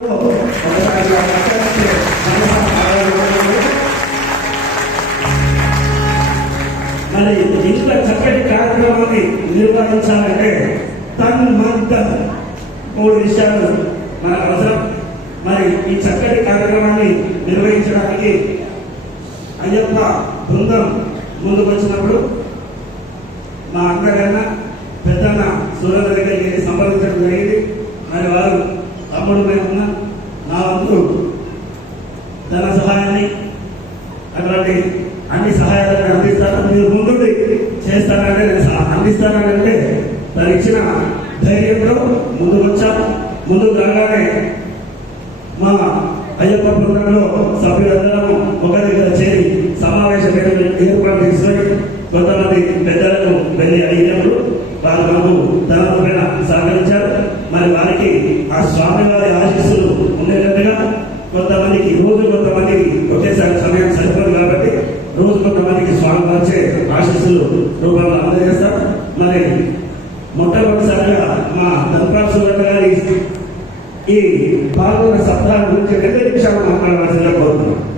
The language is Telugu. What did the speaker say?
చక్కటి మరి ఇంత చక్కటి కార్యక్రమాన్ని నిర్వహించాలంటే తన్ మంత మూడు విషయాలు మనకు అవసరం. మరి ఈ చక్కటి కార్యక్రమాన్ని నిర్వహించడానికి అయ్యప్ప బృందం ముందుకు వచ్చినప్పుడు మా అక్కడైనా పెద్దన్న సూర్యుల దగ్గరికి సంప్రదించడం. తమ్ముడు ఉన్న నా వంతు ధన సహాయాన్ని అటువంటి అన్ని సహాయాలను అందిస్తాను. మీరు ముందుండి చేస్తానంటే నేను అందిస్తానంటే తను ఇచ్చిన ధైర్యంలో ముందుకు వచ్చాం. ముందుకు రాగానే మా అయ్యప్ప బృందంలో సభ్యులందరము ఒక కొంతమందికి రోజు కొంతమందికి ఒకేసారి సమయం సరిపోదు కాబట్టి రోజు కొంతమందికి స్వామి వచ్చే ఆశీస్సులు రూపంలో అందజేస్తాం. మరి మొట్టమొదటిసారిగా మా ధనపాల్ సువర్ణ గారి ఈ పాల్గొన్న సప్తాహం గురించి